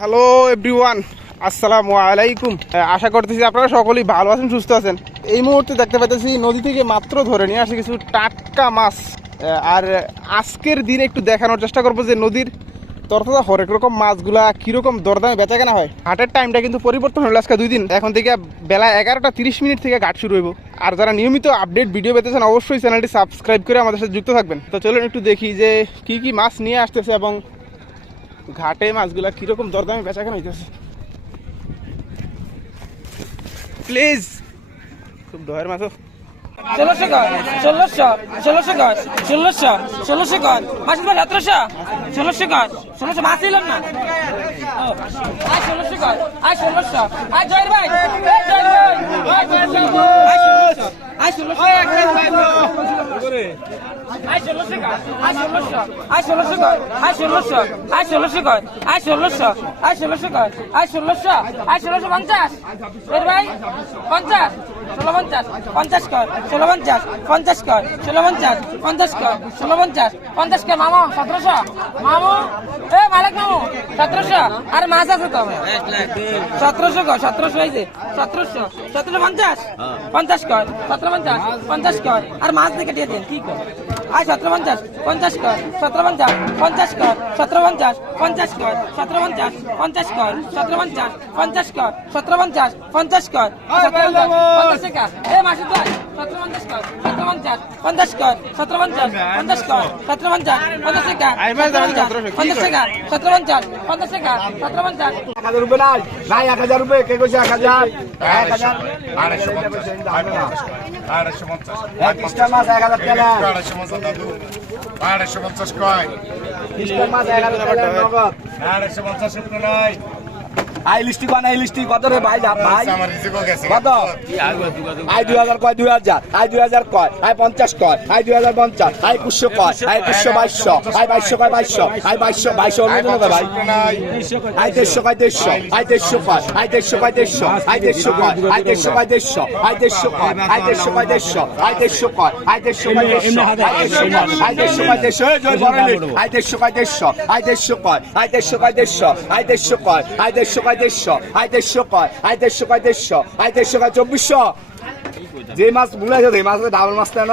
Hello everyone আসসালামু আলাইকুম আশা করতেছি আপনারা সকলেই ভালো আছেন, সুস্থ আছেন। এই মুহূর্তে দেখতে পাইতেছি নদী থেকে মাত্র ধরে নিয়ে আসে কিছু টাটকা মাছ। আর আজকের দিনে একটু দেখানোর চেষ্টা করব যে নদীর তরতাজা হরেক রকম মাছগুলা কীরকম দরদামে বেচা কেনা হয়। হাটের টাইমটা কিন্তু পরিবর্তন হলো আজকে দুই দিন। এখন থেকে বেলা এগারোটা তিরিশ মিনিট থেকে ঘাট শুরু হইব। আর যারা নিয়মিত আপডেট ভিডিও পেতেছেন, অবশ্যই চ্যানেলটি সাবস্ক্রাইব করে আমাদের সাথে যুক্ত থাকবেন। তো চলুন একটু দেখি যে কি কি মাছ নিয়ে আসতেছে এবং ঘাটে মাছগুলা কীরকম দরদামে বেচা কেনা হইতেছে। প্লিজ খুব দহের মাছ ষোলোশো কর ষোলোশো ষোলোশো কর ষোলোশো ষোলোশো মাস তোমার সতেরোশো ষোলোশো কর, ষোলোশো মাস দিলাম না? আয় ষোলোশো কর, আয় ষোলোশো, আয় জয়ের ভাই জয়ের ভাই ষোলোশো পঞ্চাশ। ভাই পঞ্চাশ। ষোলো পঞ্চাশ। পঞ্চাশ কর। ষোলো পঞ্চাশ। পঞ্চাশ কর। ষোলো পঞ্চাশ। পঞ্চাশ কর। ষোলো পঞ্চাশ। পঞ্চাশ কর মামা। সতেরোশো। মামু। এ মালিক মামু। সতেরোশো। আর মাছ আছে তো সতেরোশো কর সতেরোশো হয়েছে সতেরোশো। সতেরোশো পঞ্চাশ। পঞ্চাশ কর। সতেরো পঞ্চাশ পঞ্চাশ কর আর মাছ দিয়ে কেটে দেন কি কর আয় সতেরো পঞ্চাশ পঞ্চাশ কর সতেরো পঞ্চাশ পঞ্চাশ কর সতেরো পঞ্চাশ পঞ্চাশ কর সতেরো পঞ্চাশ পঞ্চাশ কর সতেরো পঞ্চাশ পঞ্চাশ কর সতেরো পঞ্চাশ পঞ্চাশ কর সতেরো পঞ্চাশ পঞ্চাশ এ মাসুদ ভাই সতেরো পঞ্চাশ কর সতেরো পঞ্চাশ পঞ্চাশ কর সতেরো পঞ্চাশ পঞ্চাশ কর সতেরো পঞ্চাশ পঞ্চাশ টাকা পঞ্চাশ টাকা সতেরো পঞ্চাশ পঞ্চাশ টাকা সতেরো পঞ্চাশ এক হাজার রুপে নাই নাই এক হাজার রুপে কে কইছে এক হাজার এক হাজার আড়াইশো পঞ্চাশ আড়াইশো পঞ্চাশ। আড়াইশো পঞ্চাশ দাদু আড়াইশো পঞ্চাশ কয় আড়াইশো পঞ্চাশ একটু নাই আই লিস্টি কোন আই লিস্টি কত রে ভাই যা ভাই কত আই দুই হাজার কয় দুই হাজার আই দুই হাজার কয় আই পঞ্চাশ কয় আই দুই হাজার পঞ্চাশ আই কুশো কয় আই কুশো বাইশশো আই বাইশশো কয় বাইশশো আই বাইশশো বাইশশো অন্য ভাই আই দেড়শো কয় দেড়শো আই দেড়শো কয় আই দেড়শো কয় দেড়শো আই দেড়শো কয় আই দেড়শো কয় দেড়শো আই দেড়শো কয় আই দেড়শো কয় দেড়শো আই দেড়শো কয় আই দেড়শো কয় দেড়শো আই দেড়শো কয় আই দেড়শো কয় আই দেড়শো কয় দেড়শো আই দেড়শো কয় আই দেড়শো কয় দেড়শো আই দেড়শো কয় আই দেড়শো কয় দেড়শো আই দেড়শো কয় আই দেড়শো কয় দেড়শো আই দেড়শো কয় চব্বিশশো। যে মাছ ভুলে আছে এই মাছ ডাবল মাছ কেন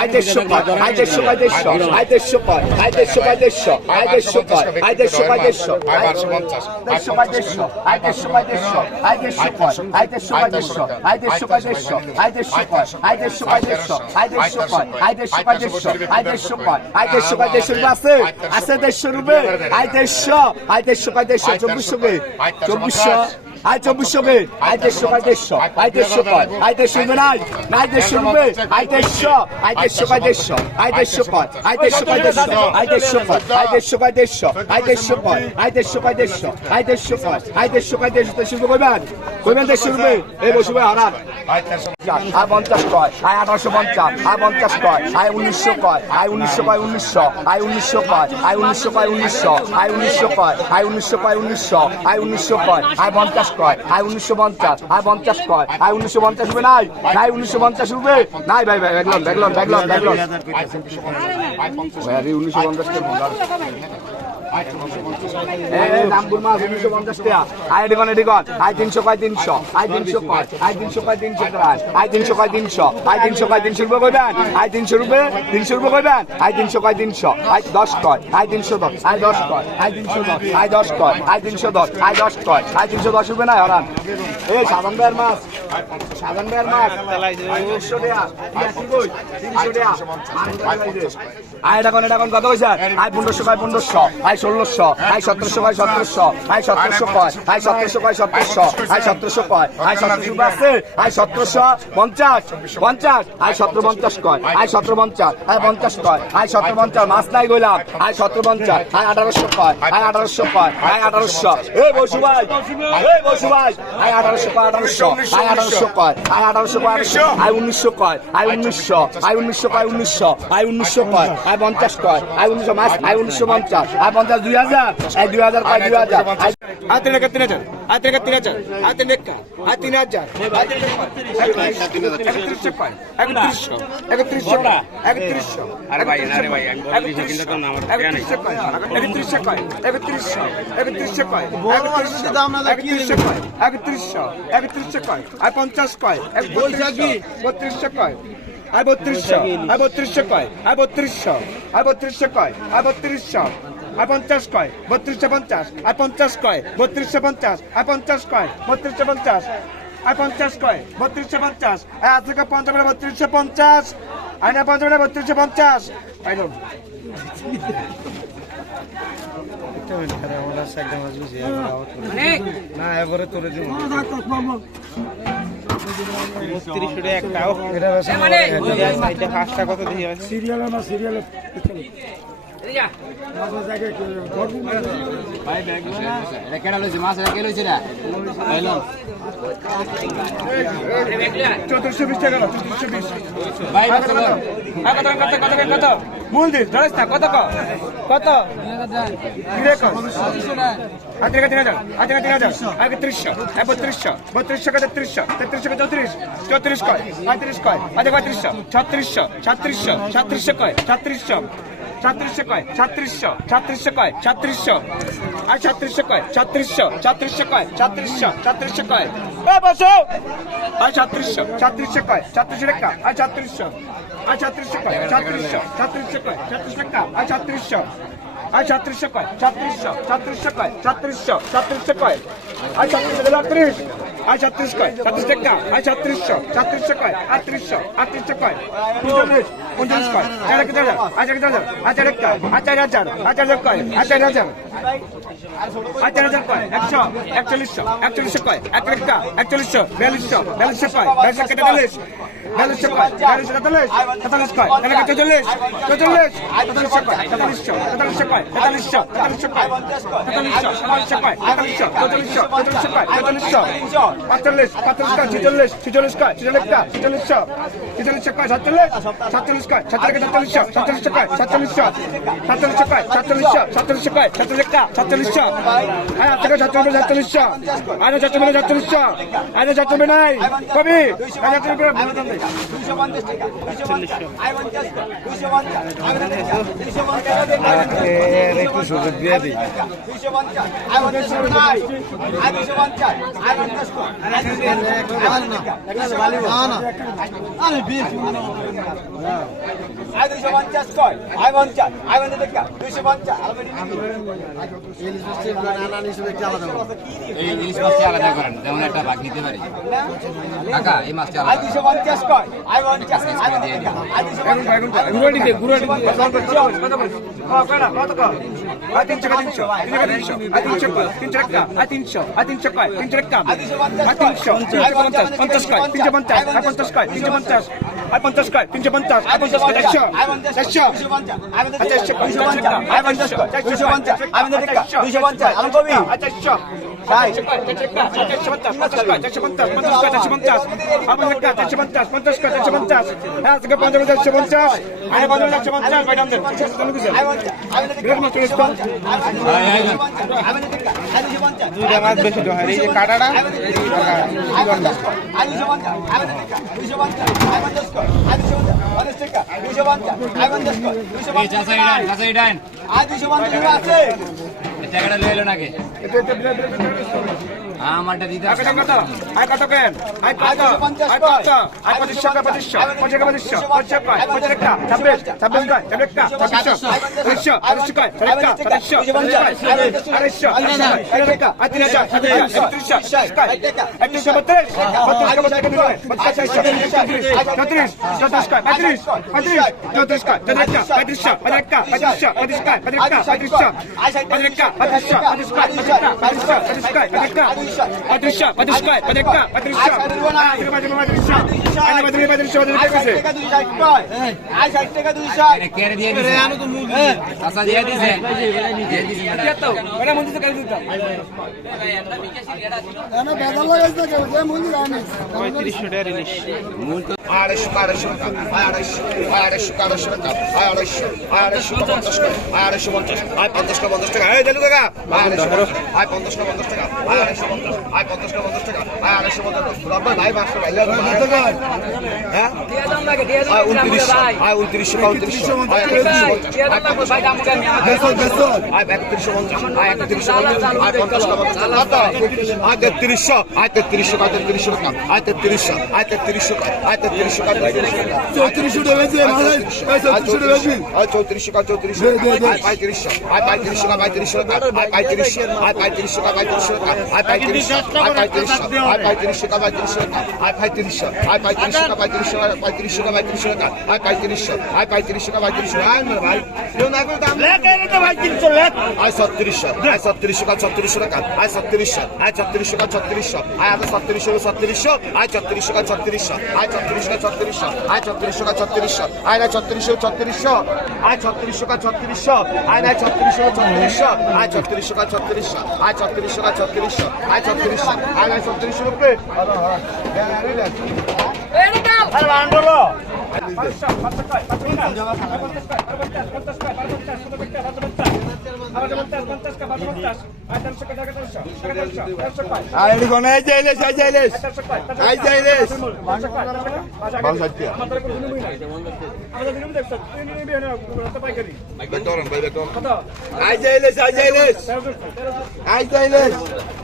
আই দেড়শো কয় দেড়শো আই দেড়শো কয় আই দেড়শো কয় দেড়শো আই দেড়শো কয় আই দেড়শো কয় দেড়শো আই দেড়শো কয় নগদ আই দেড়শো কয় দেড়শো আই দেড়শো কয় আই দেড়শো কয় দেড়শো আই দেড়শো কয় আই দেড়শো রুপে আছে আই দেড়শো রুপে আই দেড়শো কয় দেড়শো আই দেড়শো কয় আই দেড়শো কয় দেড়শো আই দেড়শো কয় আই দেড়শো কয় দেড়শো এ বড় ইলিশ এ বড় ইলিশ এ বড় ইলিশ আই দেড়শো কয় দেড়শো আই দেড়শো কয় আই দেড়শো কয় দেড়শো আই চব্বিশশো কে আই দেড়শো কয় দেড়শো আই দেড়শো কয় আই দেড়শো রুপে নাই নাই দেড়শো রুপে আই দেড়শো আই দেড়শো কয় দেড়শো আই দেড়শো কয় আই দেড়শো কয় দেড়শো আই দেড়শো কয় আই দেড়শো কয় দেড়শো আই কইবেন কইবেন দেড়শো রুপে এই বসে হারান আই পঞ্চাশ কয় আই আঠারোশো পঞ্চাশ আই পঞ্চাশ কয় আই উনিশশো কয় আই উনিশশো কয় উনিশশো আই উনিশশো কয় আই উনিশশো কয় উনিশশো আই উনিশশো কয় আই উনিশশো কয় উনিশশো আই উনিশশো কয় আই পঞ্চাশ কয়? হাই উনিশশো পঞ্চাশ। হাই পঞ্চাশ কয়? হাই উনিশশো পঞ্চাশ রুপে নাই? নাই উনিশশো পঞ্চাশ রুপে? নাই ভাই ভাই ব্যাগলন ব্যাগলন ব্যাগলন ব্যাগলন। উনিশশো পঞ্চাশ নামপুর মাছ উনিশশো পঞ্চাশ টাকা আই এডিকন এডিকন আই তিনশো কয় তিনশো তিনশো কয় আই তিনশো কয় তিনশো আই তিনশো কয় তিনশো আই তিনশো কয় তিনশো রুপে আই তিনশো রুপে তিনশো রুপে তিনশো তিনশো আই দশ কয় আই তিনশো দশ আই দশ কয় আই তিনশো দশ আই দশ কয় আই তিনশো দশ আই দশ কয় আই তিনশো দশ রুপে নাই হরান এই সাধারণ মাছ। সাধারণ ভাইয়ের মাছ আই টাকা। তিনশো টাকা। আই এটা কোন এটা কোন, কত কইছে? আই পনেরোশো কয়, পনেরোশো। আই ষোলোশো। আয় সতেরোশো কয়, সতেরোশো। আয় সতেরোশো কয়। আয় সতেরোশো কয়, সতেরোশো। আয় সতেরোশো কয়। আয় সতেরোশো আছে। আয় সতেরোশো পঞ্চাশ। পঞ্চাশ। আয় সতেরো পঞ্চাশ কয়। আয় সতেরো পঞ্চাশ। আয় পঞ্চাশ কয়। আয় সতেরো পঞ্চাশ। মাছ নাই গইলাম আয় সতেরো পঞ্চাশ। আয় আঠারোশো কয়। আয় আঠারোশো কয়। আয় আঠারোশো। এ, বসু ভাই। এ, বসু ভাই। আয় আঠারোশো কয়, আঠারোশো। আয় আঠারোশো কয়। আয় আঠারোশো কয়। আঠারোশো। আয় উনিশশো কয়। আয় উনিশশো। আয় উনিশশো কয় উনিশশো। আয় উনিশশো কয়। আয় পঞ্চাশ কয়। আয় উনিশশো মাস। আয় উনিশশো পঞ্চাশ। আয় পঞ্চাশ দুই হাজার। আয় দুই হাজার কয় দুই হাজার। আয় আর তিন হাজার আর তিন টাকা তিন হাজার আর তিন টাকা আর তিন হাজার একত্রিশশো একত্রিশশো একত্রিশশো একত্রিশশো কয় একত্রিশশো একত্রিশশো কয় একত্রিশশো কয় একত্রিশশো একত্রিশশো কয় আর পঞ্চাশ কয় এক বত্রিশশো কয় আর বত্রিশশো আর বত্রিশশো কয় আর বত্রিশশো আর বত্রিশশো কয় আর বত্রিশশো আর পঞ্চাশ কয় বত্রিশশো পঞ্চাশ আর পঞ্চাশ কয় বত্রিশশো পঞ্চাশ আর পঞ্চাশ কয় বত্রিশশো পঞ্চাশ আর পঞ্চাশ কয় বত্রিশশো পঞ্চাশ আর আজ থেকে পঞ্চাশ মানে বত্রিশশো পঞ্চাশ আর না পঞ্চাশ মানে বত্রিশশো পঞ্চাশ পাইলাম বত্রিশশো টাকা একটাও মানে ফার্স্টটা কত দিয়ে আছে চতুর্শো বিশ টাকা চতুর্শো বিশ কত কত কত কত মূল দিস ধরেস না কত কত? আজ তিন হাজার আজ তিন হাজার আগে ত্রিশশো বত্রিশশো বত্রিশশো কত? ত্রিশশো কয়? পঁয়ত্রিশ কয়? সাতত্রিশশো কয়? সাতত্রিশশো কয় সাতত্রিশশো সাতত্রিশশো কয় সাতত্রিশশো আর সাতত্রিশশো কয় সাতত্রিশশো সাতত্রিশশো কয় সাতত্রিশশো সাতত্রিশশো কয় বসো আর সাতত্রিশশো সাতত্রিশশো কয় সাতত্রিশশো টাকা আর সাতত্রিশশো আর সাতত্রিশশো কয় সাতত্রিশশো সাতত্রিশশো কয় সাতত্রিশ টাকা আর সাতত্রিশশো আর সাতত্রিশশো কয় সাতত্রিশশো সাতত্রিশশো কয় সাতত্রিশশো সাতত্রিশশো কয় আর সাতত্রিশশো আটত্রিশ আর সাতত্রিশ কয় সাতত্রিশ টাকা আর সাতত্রিশশো সাতত্রিশশো কয় আটত্রিশশো আটত্রিশশো কয় উনচল্লিশ কয় চার এক হাজার আর চার। হাজার আর চার। একটা আর চার হাজার। আর চার হাজার কয়। আর চার হাজার। আর চার হাজার কয়। একশো, একচল্লিশশো একচল্লিশশো কয়। এক একটা একচল্লিশশো, বিয়াল্লিশশো বিয়াল্লিশশো কয়। বিয়াল্লিশশো তেতাল্লিশ, বিয়াল্লিশশো কয়। বিয়াল্লিশশো তেতাল্লিশ তেতাল্লিশ কয়। তেতাল্লিশ চল্লিশ চল্লিশ, তেতাল্লিশশো কয়। তেতাল্লিশশো তেতাল্লিশশো কয়। তেতাল্লিশশো তেতাল্লিশশো কয়। তেতাল্লিশশো তেতাল্লিশশো কয়। তেতাল্লিশশো চল্লিশশো চল্লিশশো কয়। চল্লিশশো পাঁচচল্লিশ পাঁচচল্লিশ কয় ছিচল্লিশ ছিচল্লিশ কয়। ছিচল্লিশটা, ছিচল্লিশশো ছিচল্লিশশো কয়, সাতচল্লিশ সাতচল্লিশ কয় সাতচল্লিশ সাতচল্লিশশো কয় সাতচল্লিশশো সাতচল্লিশশো কয় সাতচল্লিশশো সাতচল্লিশশো কয় সাতচল্লিশটা সাতচল্লিশশো আয় থেকে সাতচল্লিশ সাতচল্লিশশো আয় সাতচল্লিশ সাতচল্লিশশো আয় সাতচল্লিশ নাই কবি আয় সাতচল্লিশ এই ইলিশ মাছটি আলাদা করেন যেমন একটা ভাগ নিতে পারি কাকা এই মাছটি আলাদা পঞ্চাশ কয় তিনশো পঞ্চাশ পঞ্চাশ কয় চারশো চারশো চারশো পঞ্চাশ পঞ্চাশ দুইশো পঞ্চাশ আমি কবি চারশো চারশো পঞ্চাশ কয় চারশো পঞ্চাশ পঞ্চাশ কয় চারশো চারশো পঞ্চাশ পঞ্চাশ কয় চারশো পঞ্চাশ হ্যাঁ আজকে পঞ্চাশ চারশো পঞ্চাশ আরে পঞ্চাশ চারশো পঞ্চাশ ম্যাডাম দেন দুইটা মাছ বেশি হয় এই যে কাটাটা এই চাষা ইডান চাষা নিয়ে এলো নাকি? আমারটা দিতে আয় কত আয় কত কেন আয় কত আয় কত আয় পঁচিশশো কয় পঁচিশশো পঁচিশ কয় পঁচিশশো পঁচিশ কয় পঁচিশ একটা ছাব্বিশ ছাব্বিশ কয় ছাব্বিশ একটা ছাব্বিশশো পঁচিশশো পঁচিশ কয় ছাব্বিশ একটা পঁচিশশো পঁচিশ কয় আড়াইশো আড়াইশো আড়াইশো একটা আয় তিন হাজার একত্রিশশো একত্রিশশো কয় একত্রিশশো বত্রিশ বত্রিশ কয় বত্রিশ বত্রিশ চৌত্রিশ চৌত্রিশ কয় পঁয়ত্রিশ পঁয়ত্রিশ চৌত্রিশ কয় চৌত্রিশ একটা পঁয়ত্রিশশো পঁয়ত্রিশ একটা পঁয়ত্রিশশো পঁয়ত্রিশ কয় পঁয়ত্রিশ একটা পঁয়ত্রিশশো পঁয়ত্রিশ একটা পঁয়ত্রিশশো পঁয়ত্রিশ কয় পঁয়ত্রিশ একটা পঁয়ত্রিশশো পঁয়ত্রিশ কয় পঁয়ত্রিশ একটা পঁয়ত্রিশশো পঁয়ত্রিশ কয় পঁয়ত্রিশ একটা পঁয়ত্রিশশো পঁয়ত্রিশশো পঁয়ত্রিশশো পঁয়ত্রিশশো এটা কেড়ে দিয়ে দিছে আচ্ছা দিয়ে দিছে দিয়ে দিছে ওটা মন্দির কাজ দিতাম পঁয়ত্রিশশো টাকা রিলিশ আড়াইশো আড়াইশো টাকা আয় আড়াইশো আয় আড়াইশো আড়াইশো টাকা Patricia, Patricia, Patricia, Patricia. আড়াইশো পঞ্চাশ আয় পঞ্চাশ টাকা পঞ্চাশ টাকা আয় পঞ্চাশ টাকা পঞ্চাশ টাকা আয় আড়াইশো আয় পঞ্চাশ টাকা টাকা। আয় আড়াইশো পঞ্চাশ টাকা। ভাই পাঁচশো ভাই। হ্যাঁ? আয় টাকা পঞ্চাশ টাকা। আয় তেত্রিশশো আয় তেত্রিশশো টাকা। তেত্রিশশো হ্যাঁ? টাকা আয় তেত্রিশশো টাকা। চৌত্রিশশো টাকা চৌত্রিশশো টাকা। চৌত্রিশশো টাকা আয় পঁয়ত্রিশশো আয় পঁয়ত্রিশশো টাকা পঁয়ত্রিশশো টাকা। আয় পঁয়ত্রিশশো আয় পঁয়ত্রিশশো টাকা পঁয়ত্রিশশো টাকা। আয় পঁয়ত্রিশশো আয় পঁয়ত্রিশশো আয় পঁয়ত্রিশশো পঁয়ত্রিশশো আয় পঁয়ত্রিশশো পঁয়ত্রিশশো আয় পঁয়ত্রিশশো আয় পঁয়ত্রিশশো পঁয়ত্রিশশো আয় মেরে ভাই আয় ছত্রিশশো আয় ছত্রিশশো আয় ছত্রিশশো টাকা আয় ছত্রিশশো আয় ছত্রিশশো আয় ছত্রিশশো আয় আগে ছত্রিশশো ছত্রিশশো আয় ছত্রিশশো আয় ছত্রিশশো আয় ছত্রিশশো ছত্রিশশো আয় ছত্রিশশো আয় ছত্রিশশো আয় না ছত্রিশশো ছত্রিশশো আয় ছত্রিশশো আয় ছত্রিশশো আয় না ছত্রিশশো ছত্রিশশো আয় ছত্রিশশো আয় ছত্রিশশো আয় ছত্রিশশো আয় ছত্রিশশো আয় আয় ছত্রিশ আয় আয় ছত্রিশ রুপে আরে আই যাইলে আই যাইলে আই বেকরন আই যাইলে আই যাইলে আই যাইলে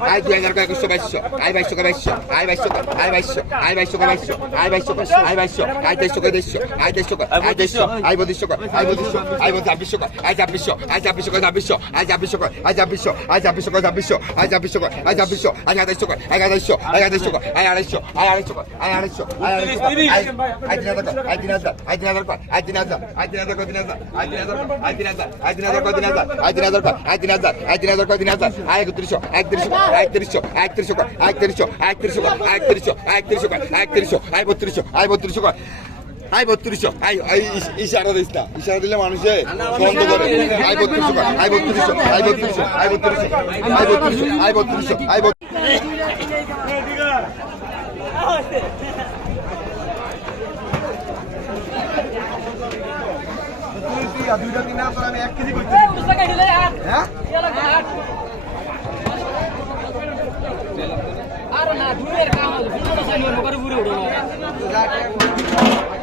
আই বাইশশো আই বাইশশো কয় আই ছাব্বিশশো আই ছাব্বিশশো কয় ছাব্বিশশো আই ছাব্বিশশো কয় আই ছাব্বিশশো আই আড়াইশো আই আড়াইশো আই আড়াইশো আই আড়াইশো আই আড়াইশো আই আড়াইশো আই তিন হাজার আই তিন হাজার আই তিন হাজার আই তিন হাজার আই তিন হাজার কয় তিন হাজার আই তিন হাজার আই তিন হাজার আই তিন হাজার কয় তিন হাজার আই তিন হাজার আই একত্রিশশো একত্রিশশো একত্রিশশো একত্রিশশো একত্রিশশো একত্রিশশো একত্রিশশো একত্রিশশো একত্রিশশো আই বত্রিশশো আই বত্রিশশো আই বত্রিশশো আই ইশারা দিস না। ইশারা দিলে মানুষে বন্ধ করে। আই বত্রিশশো আই বত্রিশশো আই বত্রিশশো আই বত্রিশশো আই বত্রিশশো আই বত্রিশশো আই বত্রিশশো আর না, দূরের কাম হলো দূরের সাইন করে ঘুরে উঠো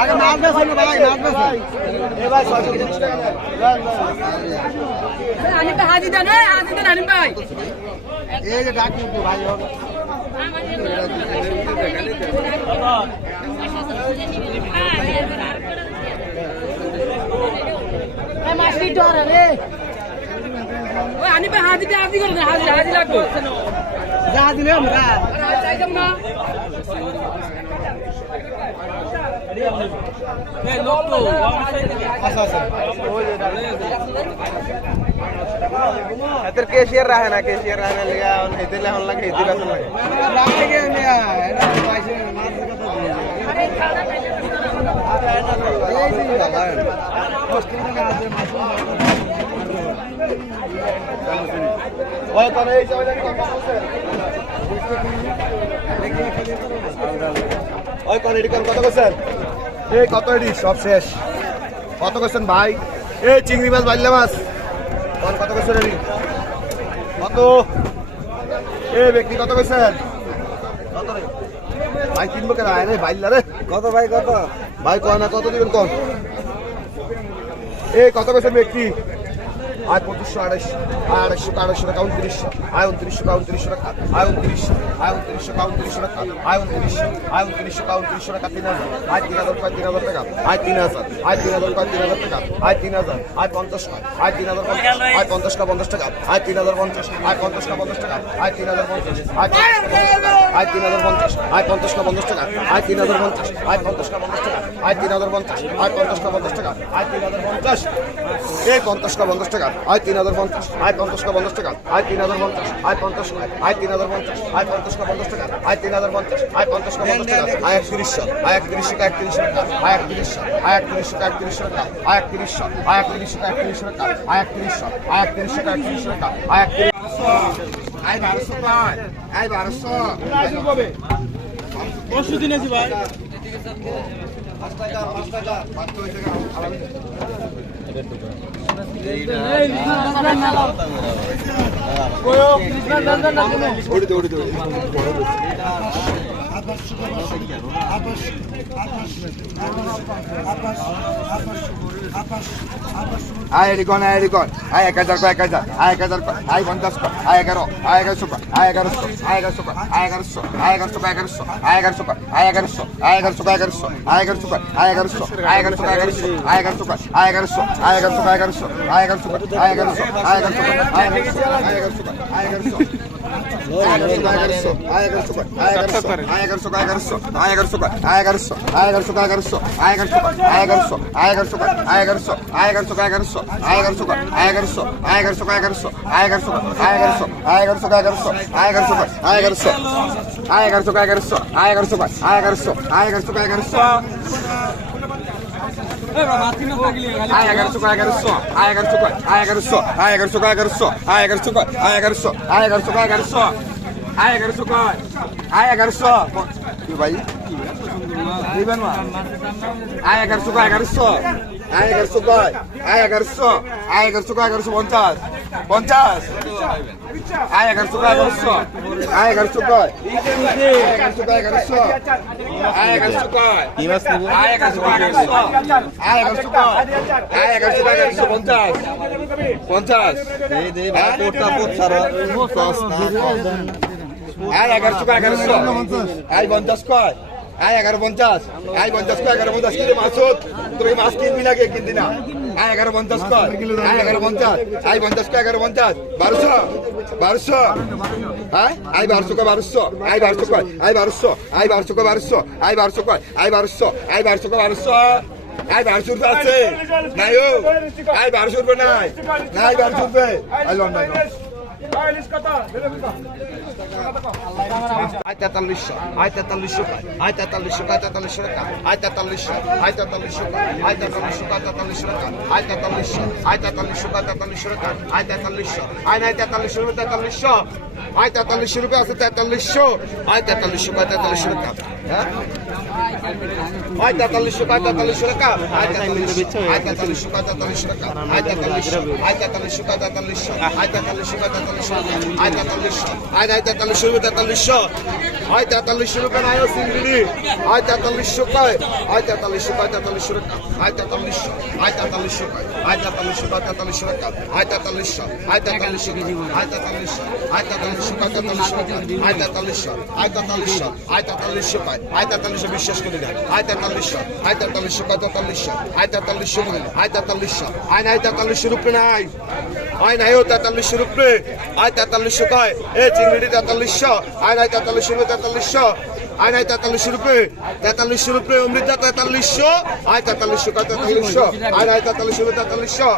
আগে মাছ বেছে ভাই মাছ বেছে এ ভাই আনিটা হাজি দেন এ হাজি দেন ভাই এই যে ডাকি আনিম ভাই দে হাজি করে হাজি না তো এদের কেশিয়ার রাহে না কেশিয়ার রাহে না লেগা হেতে লেহন লাগে হেতে বেতন লাগে ওই তারা এই সবাই ওই কোন এডি কথা বলছেন এই কত এডি সব শেষ। কত করছেন ভাই? এই চিংড়ি মাছ বাইল্লা মাছ। কোন কত করছেন কত? এ ব্যক্তি কত করছেন? কত রে? ভাই কিনবো কেন আয় রে বাইল্লা রে। কত ভাই কত? ভাই কয় না কত দিবেন কম এই কত করছেন ব্যক্তি? আয় পঁচিশশো আড়াইশো আয় আড়াইশো আড়াইশো টাকা উনত্রিশশো আয় উনত্রিশশো কা উনত্রিশশো টাকা আয় উনত্রিশশো আয় উনত্রিশশো কা উনত্রিশশো টাকা আয় উনত্রিশশো আয় উনত্রিশশো কা উনত্রিশশো টাকা তিন হাজার আয় তিন হাজার কয় তিন হাজার টাকা আয় তিন হাজার আয় তিন হাজার কয় তিন হাজার টাকা আয় তিন হাজার আয় পঞ্চাশ কয় আয় তিন হাজার পঞ্চাশ আয় পঞ্চাশ কা পঞ্চাশ টাকা আয় তিন হাজার পঞ্চাশ আয় পঞ্চাশ কা পঞ্চাশ টাকা আয় তিন হাজার পঞ্চাশ আয় তিন হাজার পঞ্চাশ আয় পঞ্চাশ কা পঞ্চাশ টাকা আয় তিন হাজার পঞ্চাশ আয় পঞ্চাশ কা পঞ্চাশ টাকা আয় তিন হাজার পঞ্চাশ আয় পঞ্চাশ কা পঞ্চাশ টাকা আয় তিন হাজার পঞ্চাশ এই পঞ্চাশ কা পঞ্চাশ টাকা আয় তিন হাজার পঞ্চাশ আয় পঞ্চাশ কা পঞ্চাশ টাকা আয় তিন হাজার পঞ্চাশ আয় পঞ্চাশ আয় তিন হাজার পঞ্চাশ আয় পঞ্চাশ কা পঞ্চাশ টাকা আয় তিন হাজার পঞ্চাশ আয় পঞ্চাশ কা পঞ্চাশ টাকা আয় একত্রিশশো আয় একত্রিশশো একত্রিশশো টাকা আয় একত্রিশশো আয় একত্রিশশো একত্রিশশো টাকা আয় একত্রিশশো আয় একত্রিশশো একত্রিশশো টাকা আয় একত্রিশশো আয় একত্রিশশো একত্রিশশো টাকা আয় একত্রিশশো আয় বারোশো নয় আয় বারোশো ওই কৃষ্ণ নন্দন আয় রিকন আয় রিকন আয় এক হাজার কয় এক হাজার আয় এক হাজার কয় আয় পঞ্চাশ কয় আয় এগারো আয় এগারোশো কয় আয় এগারোশো আয় এগারোশো কয় আয় এগারোশো আয় এগারোশো কয় এগারোশো আয় এগারোশো কয় আয় এগারোশো আয় এগারোশো কয় এগারোশো আয় এগারোশো কয় আয় এগারোশো আয় এগারোশো কয় এগারোশো আয় এগারোশো কয় আয় এগারোশো আয় এগারোশো কয় এগারোশো আয় এগারোশো কয় আয় এগারোশো আয় এগারোশো কয় আয় এগারোশো আয় এগারোশো আয় এগারোশো আয় এগারোশো આય કરશો આય કરશો આય કરશો आया एघार सौ एघार सौ आय एघार सौ एघार सौ आय एघार सौ एघार सौ आय एघार सौ एघार सौ आय एघार सौ एघार सौ आय एघार सौ आय एघार सौ भाइ आय एघार सौ एघार পঞ্চাশ। আয়, এগারোশো কয় এগারোশো। আয়, এগারোশো কয়। এগারোশো কয় এগারোশো আয়, এগারোশো কয়। আয়, এগারোশো কয়, এগারোশো। আয়, এগারোশো কয়। আয়, এগারোশো কয় এগারোশো পঞ্চাশ। পঞ্চাশ। আয়, এগারোশো কয়, এগারোশো। আয়, পঞ্চাশ কয়। আয়, এগারো পঞ্চাশ। আয়, পঞ্চাশ কয়, এগারো পঞ্চাশ। কিলো মাছ তোর মাছ কিনবি না কে কিনবি না আয় এগারো পঞ্চাশ কয় আয় এগারো পঞ্চাশ। আয় পঞ্চাশ কয় এগারো পঞ্চাশ। বারোশো। বারোশো। হ্যাঁ? আয় বারোশো কয় বারোশো। আয় বারোশো কয় আয় বারোশো। আয় বারোশো কয় বারোশো। আয় বারোশো কয় আয় বারোশো। আয় বারোশো কয় বারোশো। আয় বারোশো রুপে আছে। নাই ও আয় বারোশো রুপে নাই। নাই, বারোশো রুপে। আয় লন নাই লন। আয় তেতাল্লিশশো আয় তেতাল্লিশশো আয় তেতাল্লিশশো আয় তেতাল্লিশশো টাকা আয় তেতাল্লিশশো আয় তেতাল্লিশশো আয় তেতাল্লিশশো আয় তেতাল্লিশশো টাকা আয় তেতাল্লিশশো আয় তেতাল্লিশশো আয় তেতাল্লিশশো টাকা আয় তেতাল্লিশশো আয় নাই তেতাল্লিশশো রুপে তেতাল্লিশশো আয় তেতাল্লিশশো রুপে আছে তেতাল্লিশশো আয় তেতাল্লিশশো আয় তেতাল্লিশশো টাকা হ্যাঁ হয় তেতাল্লিশশো টাকা টাকা বিশ্বাস করে আয় তেতাল্লিশশো আয় তেতাল্লিশশো কয় তেতাল্লিশশো আয় তেতাল্লিশশো আয় তেতাল্লিশশো আয় নাই তেতাল্লিশশো রুপে নাই আয় নাই ও তেতাল্লিশশো রুপে আয় তেতাল্লিশশো কয় এ চিংড়ি তেতাল্লিশশো আয় নাই তেতাল্লিশশো রুপে তেতাল্লিশশো আয় নাই তেতাল্লিশশো রুপে তেতাল্লিশশো রুপে অমৃতা তেতাল্লিশশো আয় তেতাল্লিশশো কয় তেতাল্লিশশো আয় নাই তেতাল্লিশশো রুপে তেতাল্লিশশো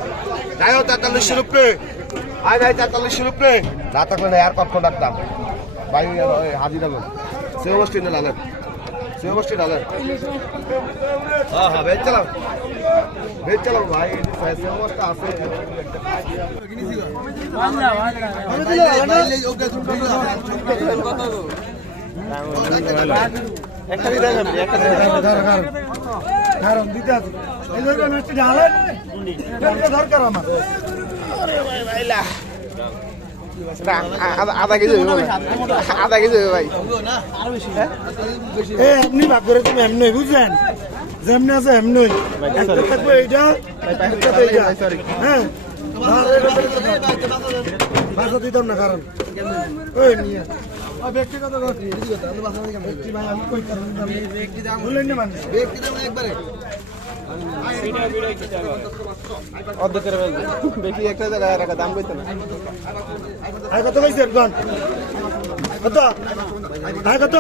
নাই ও তেতাল্লিশশো রুপে আয় নাই তেতাল্লিশশো রুপে না থাকলে না কখন ডাকতাম ভাই হাজির সে অবশ্যই না चौष्टी डॉलर हाँ हाँ भेज चलाओ भेज चलाओ भाई चौष्ट आसे একটা দরকার আমার আধা কেজি আধা কেজি ভাই। আপনি ভাগ করে তুমি এমনি বুঝলেন যেমনি আছে এমনি থাকবে এইটা হ্যাঁ? বাসা দিতাম না কারণ। ওই নিয়ে। ব্যক্তিগত ব্যক্তি ভাই আমি কই বললেন না মানুষ। ব্যক্তিগত একবারে। ফেলবে বেশি। একটা জায়গায় রাখা দাম করতে না। কত কইছে কত? কত?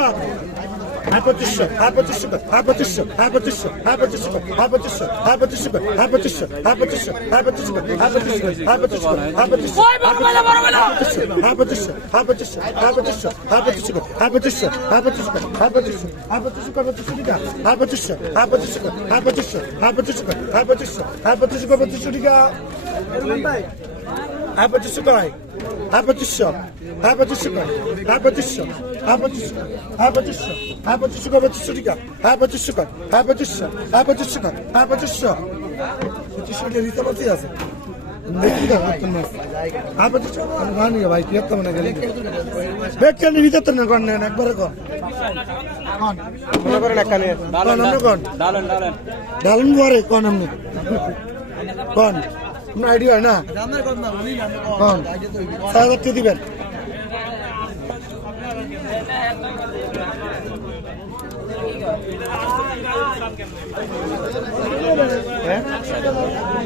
আয় পঁচিশশো আয় পঁচিশশো আয় পঁচিশশো আয় পঁচিশশো আয় পঁচিশশো আয় পঁচিশশো আয় পঁচিশশো আয় পঁচিশশো আয় পঁচিশশো আয় পঁচিশশো আয় পঁচিশশো আয় পঁচিশশো আয় পঁচিশশো ওই বড় বেলা হ্যাঁ পঁচিশশো করাই হ্যাঁ পঁচিশশো হ্যাঁ পঁচিশশো করে হ্যাঁ পঁচিশশো হ্যাঁ পঁচিশশো হ্যাঁ পঁচিশশো হ্যাঁ পঁচিশশো করে পঁচিশশো টিকা হ্যাঁ পঁচিশশো কর হ্যাঁ পঁচিশশো হ্যাঁ পঁচিশশো কর হ্যাঁ পঁচিশশো পঁচিশশো রিতে পঁচিশ আছে ভাই তিয়াত্তর না গেলে বেড কেন? আপনার আইডিয়া হয় না? হ্যাঁ। ছয় হাজার দিবেন। হ্যাঁ?